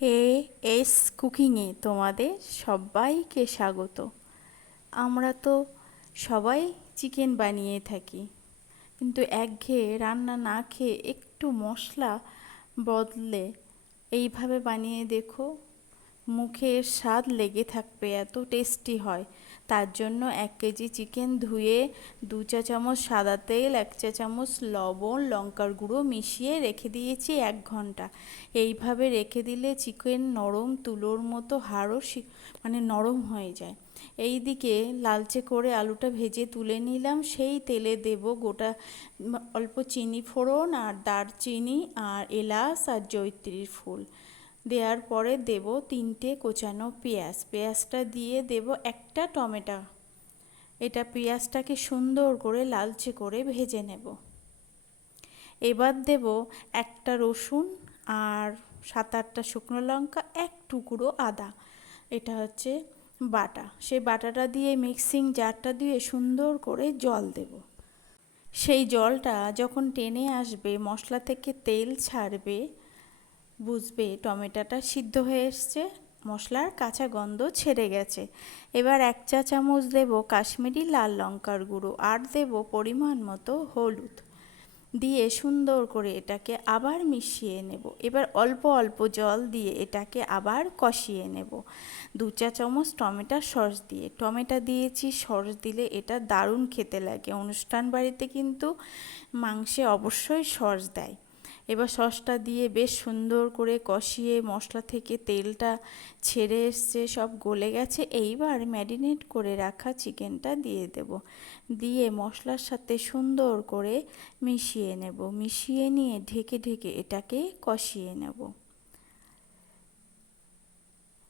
A S কুকিংয়ে তোমাদের সবাইকে স্বাগত। আমরা তো সবাই চিকেন বানিয়ে থাকি, কিন্তু একঘেয়ে রান্না না খেয়ে একটু মশলা বদলে এইভাবে বানিয়ে দেখো। মুখের স্বাদ লেগে থাকবে, এত টেস্টি হয়। তার জন্য এক কেজি চিকেন ধুয়ে দু চা চামচ সাদা তেল, এক চা চামচ লবণ, লঙ্কার গুঁড়ো মিশিয়ে রেখে দিয়েছি এক ঘণ্টা। এইভাবে রেখে দিলে চিকেন নরম তুলোর মতো হাড়ও মানে নরম হয়ে যায়। এই দিকে লালচে করে আলুটা ভেজে তুলে নিলাম। সেই তেলে দেব গোটা অল্প চিনি ফোড়ন আর দারচিনি আর এলাচ আর জৈত্রীর ফুল। দেওয়ার পরে দেব তিনটে কোচানো পেঁয়াজ। পেঁয়াজটা দিয়ে দেব একটা টমেটো। এটা পেঁয়াজটাকে সুন্দর করে লালচে করে ভেজে নেব। এবার দেব একটা রসুন আর সাত আটটা শুকনো লঙ্কা, এক টুকরো আদা। এটা হচ্ছে বাটা। সেই বাটাটা দিয়ে মিক্সিং জারটা দিয়ে সুন্দর করে জল দেব। সেই জলটা যখন টেনে আসবে, মশলা থেকে তেল ছাড়বে বুঝবে, টমেটোটা সিদ্ধ হয়ে এসছে, মশলার কাঁচা গন্ধ ছেড়ে গেছে। এবার এক চা চামচ দেব কাশ্মীরি লাল লঙ্কার গুঁড়ো আর দেব পরিমাণ মতো হলুদ। দিয়ে সুন্দর করে এটাকে আবার মিশিয়ে নেব। এবার অল্প অল্প জল দিয়ে এটাকে আবার কষিয়ে নেব। দু চা চামচ টমেটো সস দিয়ে। টমেটো দিয়েছি, সস দিলে এটা দারুণ খেতে লাগে। অনুষ্ঠান বাড়িতে কিন্তু মাংসে অবশ্যই সস দেয়। এবার সসটা দিয়ে বেশ সুন্দর করে কষিয়ে মশলা থেকে তেলটা ছেড়ে এসছে, সব গলে গেছে। এইবার ম্যারিনেট করে রাখা চিকেনটা দিয়ে দেব। দিয়ে মশলার সাথে সুন্দর করে মিশিয়ে নেব। মিশিয়ে নিয়ে ঢেকে ঢেকে এটাকে কষিয়ে নেব।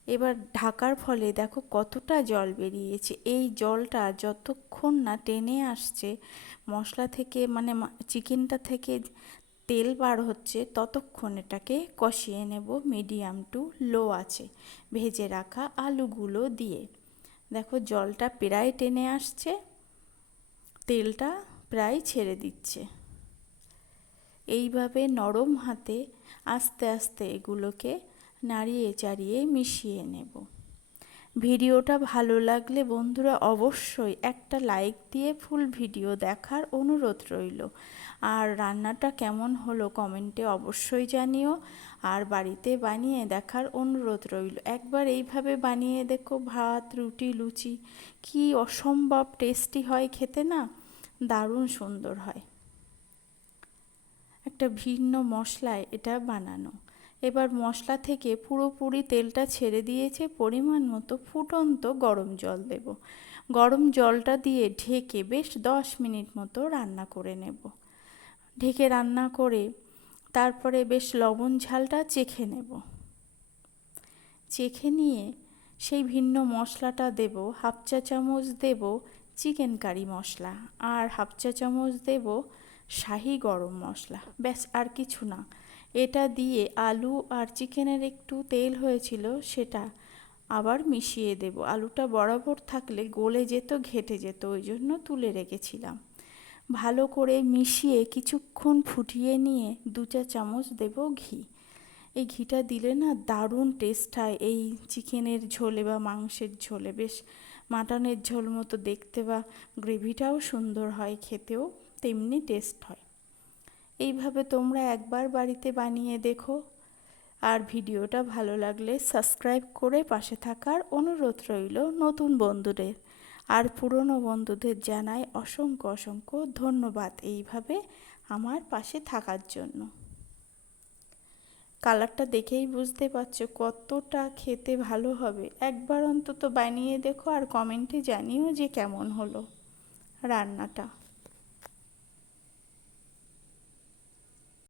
এবার ঢাকার ফলে দেখো কতটা জল বেরিয়েছে। এই জলটা যতক্ষণ না টেনে আসছে, মশলা থেকে মানে চিকেনটা থেকে তেল বার হচ্ছে, ততক্ষণ এটাকে কষিয়ে নেব মিডিয়াম টু লো আছে। ভেজে রাখা আলুগুলো দিয়ে। দেখো জলটা প্রায় টেনে আসছে, তেলটা প্রায় ছেড়ে দিচ্ছে। এইভাবে নরম হাতে আস্তে আস্তে এগুলোকে নাড়িয়ে চাড়িয়ে মিশিয়ে নেব। ভিডিওটা ভালো লাগলে বন্ধুরা অবশ্যই একটা লাইক দিয়ে ফুল ভিডিও দেখার অনুরোধ রইল। আর রান্নাটা কেমন হলো কমেন্টে অবশ্যই জানিও। আর বাড়িতে বানিয়ে দেখার অনুরোধ রইল। একবার এইভাবে বানিয়ে দেখো, ভাত, রুটি, লুচি, কি অসম্ভব টেস্টি হয় খেতে না? দারুণ সুন্দর হয়। একটা ভিন্ন মশলায় এটা বানানো। এবার মশলা থেকে পুরোপুরি তেলটা ছেড়ে দিয়েছে পরিমাণ মতো ফুটন্ত গরম জল দেব। গরম জলটা দিয়ে ঢেকে বেশ দশ মিনিট মতো রান্না করে নেব। ঢেকে রান্না করে তারপরে বেশ লবণ ঝালটা চেখে নেব। চেখে নিয়ে সেই ভিন্ন মশলাটা দেব। হাফ চা চামচ দেব চিকেন কারি মশলা আর হাফ চা চামচ দেব শাহি গরম মশলা। ব্যাস, আর কিছু না। এটা দিয়ে আলু আর চিকেনের একটু তেল হয়েছিল সেটা আবার মিশিয়ে দেব। আলুটা বরাবর থাকলে গলে যেত, ঘেটে যেত, ওই জন্য তুলে রেখেছিলাম। ভালো করে মিশিয়ে কিছুক্ষণ ফুটিয়ে নিয়ে দু চা চামচ দেব ঘি। এই ঘিটা দিলে না দারুণ টেস্ট হয়। এই চিকেনের ঝোলে বা মাংসের ঝোলে, বেশ মাটনের ঝোল মতো দেখতে বা গ্রেভিটাও সুন্দর হয়, খেতেও তেমনি টেস্ট হয়। এইভাবে তোমরা একবার বাড়িতে বানিয়ে দেখো। আর ভিডিওটা ভালো লাগলে সাবস্ক্রাইব করে পাশে থাকার অনুরোধ রইল নতুন বন্ধুদের। আর পুরনো বন্ধুদের জানাই অসংখ্য অসংখ্য ধন্যবাদ এইভাবে আমার পাশে থাকার জন্য। কালারটা দেখেই বুঝতে পারছ কতটা খেতে ভালো হবে। একবার অন্তত বানিয়ে দেখো আর কমেন্টে জানিও যে কেমন হলো রান্নাটা।